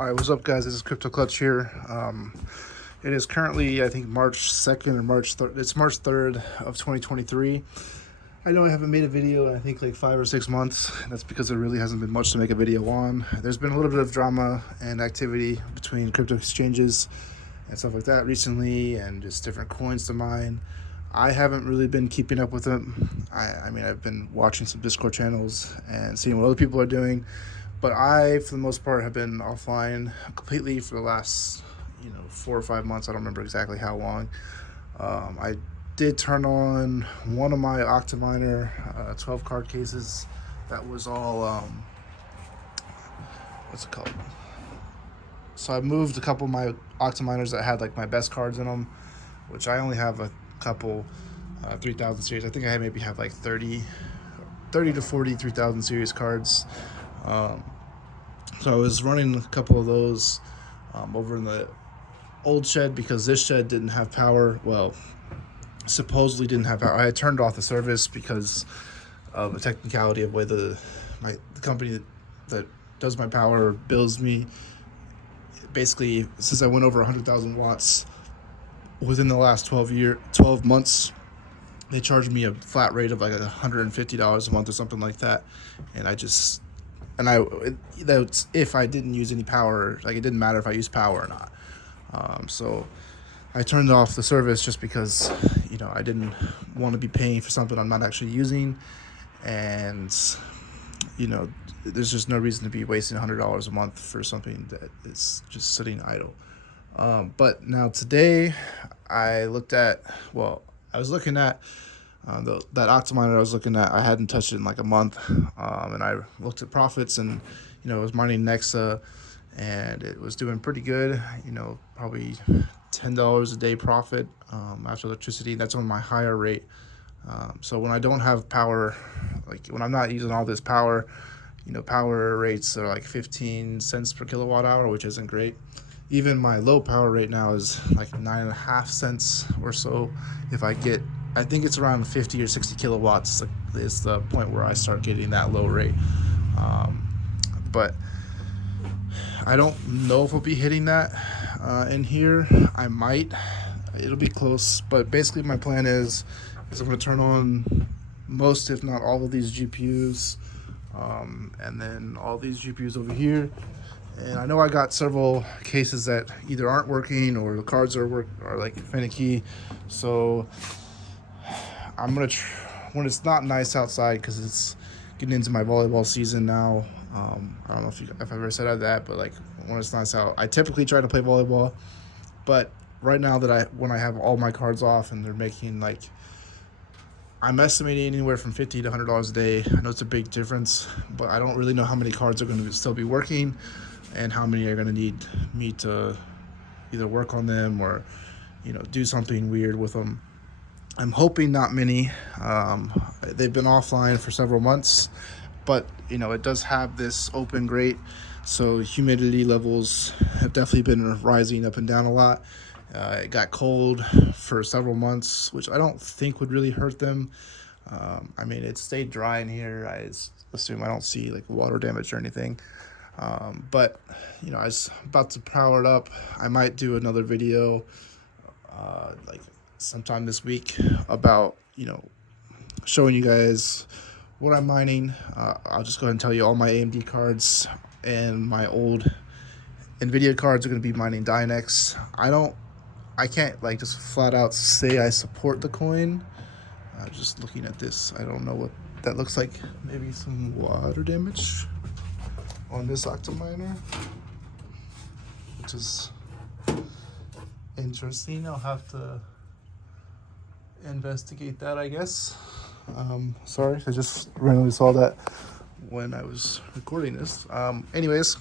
All right, what's up, guys? This is Crypto Clutch here. It is currently, I think, March 2nd or March 3rd. It's March 3rd of 2023. I know I haven't made a video in, I think, like 5 or 6 months. That's because there really hasn't been much to make a video on. There's been a little bit of drama and activity between crypto exchanges and stuff like that recently, and just different coins to mine. I haven't really been keeping up with them. I mean, I've been watching some Discord channels and seeing what other people are doing. But I, for the most part, have been offline completely for the last, 4 or 5 months. I don't remember exactly how long. I did turn on one of my Octominer 12 card cases. That was all, what's it called? So I moved a couple of my Octominers that had like my best cards in them, which I only have a couple 3000 series. I think I maybe have like 30 to 40 3000 series cards. So I was running a couple of those over in the old shed because this shed didn't have power. Well, supposedly didn't have power. I had turned off the service because of a technicality of the way the company that does my power bills me. Basically, since I went over 100,000 watts within the last 12 months, they charged me a flat rate of like $150 a month or something like that. And that's if I didn't use any power. Like, it didn't matter if I used power or not. So I turned off the service just because, I didn't want to be paying for something I'm not actually using. And, there's just no reason to be wasting $100 a month for something that is just sitting idle. But now today I was looking at that Octominer I was looking at. I hadn't touched it in like a month, and I looked at profits, and it was mining Nexa, and it was doing pretty good. Probably $10 a day profit after electricity. That's on my higher rate. So when I don't have power, like when I'm not using all this power, power rates are like 15 cents per kilowatt hour, which isn't great. Even my low power rate now is like 9.5 cents or so. I think it's around 50 or 60 kilowatts is the point where I start getting that low rate. But I don't know if we'll be hitting that in here. I might. It'll be close. But basically my plan is I'm going to turn on most, if not all, of these GPUs. And then all these GPUs over here. And I know I got several cases that either aren't working or the cards are like finicky. So I'm gonna when it's not nice outside, because it's getting into my volleyball season now. I don't know if I've ever said that, but like when it's nice out, I typically try to play volleyball. But right now when I have all my cards off and they're making like, I'm estimating anywhere from $50 to $100 a day. I know it's a big difference, but I don't really know how many cards are going to still be working and how many are going to need me to either work on them or, do something weird with them. I'm hoping not many. They've been offline for several months, but, it does have this open grate, so humidity levels have definitely been rising up and down a lot. It got cold for several months, which I don't think would really hurt them. I mean, it stayed dry in here. I assume I don't see like water damage or anything. But, I was about to power it up. I might do another video like sometime this week about, showing you guys what I'm mining. I'll just go ahead and tell you all my AMD cards and my old NVIDIA cards are going to be mining Dynex. I can't like just flat out say I support the coin. Just looking at this, I don't know what that looks like. Maybe some water damage on this Octominer, which is interesting. I'll have to investigate that, I guess. Sorry, I just randomly saw that when I was recording this. Anyways,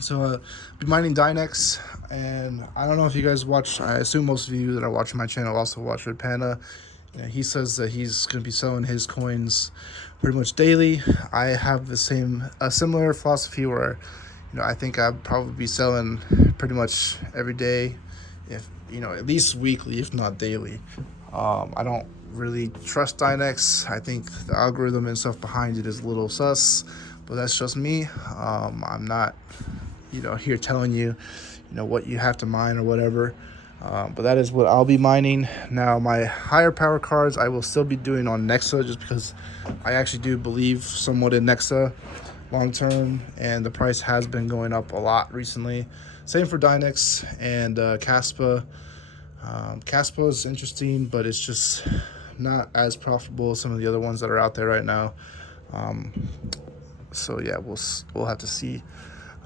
so I'll be mining Dynex, and I don't know if you guys watch. I assume most of you that are watching my channel also watch Red Panda. He says that he's going to be selling his coins pretty much daily. I have a similar philosophy where, I think I'd probably be selling pretty much every day, if at least weekly, if not daily. I don't really trust Dynex. I think the algorithm and stuff behind it is a little sus, but that's just me. I'm not here telling you, what you have to mine or whatever. But that is what I'll be mining. Now, my higher power cards I will still be doing on Nexa, just because I actually do believe somewhat in Nexa long term, and the price has been going up a lot recently. Same for Dynex and Caspa. Caspa is interesting, but it's just not as profitable as some of the other ones that are out there right now. So yeah, we'll have to see.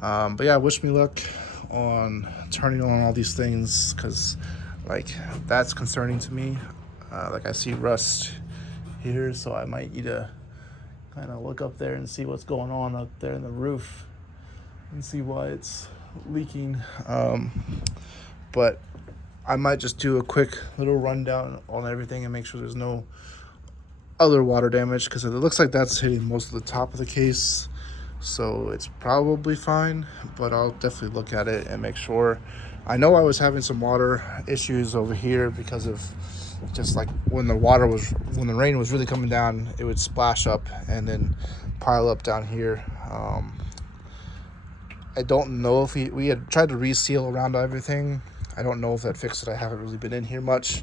But yeah, wish me luck on turning on all these things, because like that's concerning to me. Like I see rust here, so I might need to kind of look up there and see what's going on up there in the roof and see why it's leaking. But I might just do a quick little rundown on everything and make sure there's no other water damage, because it looks like that's hitting most of the top of the case, so it's probably fine. But I'll definitely look at it and make sure. I know I was having some water issues over here because of just like when the rain was really coming down, it would splash up and then pile up down here. I don't know if we had tried to reseal around everything. I don't know if that fixed it. I haven't really been in here much,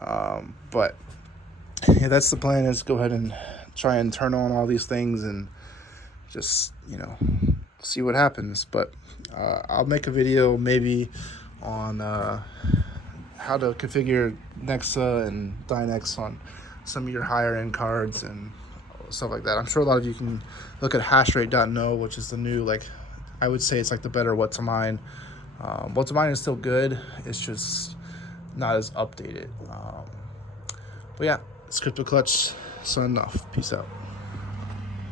but yeah, that's the plan, is go ahead and try and turn on all these things and just see what happens. But I'll make a video maybe on how to configure Nexa and Dynex on some of your higher end cards and stuff like that. I'm sure a lot of you can look at hashrate.no, which is the new, like, I would say it's like the better what to mine. What to mine is still good, it's just not as updated. But yeah, it's Crypto Clutch signing off. Peace out.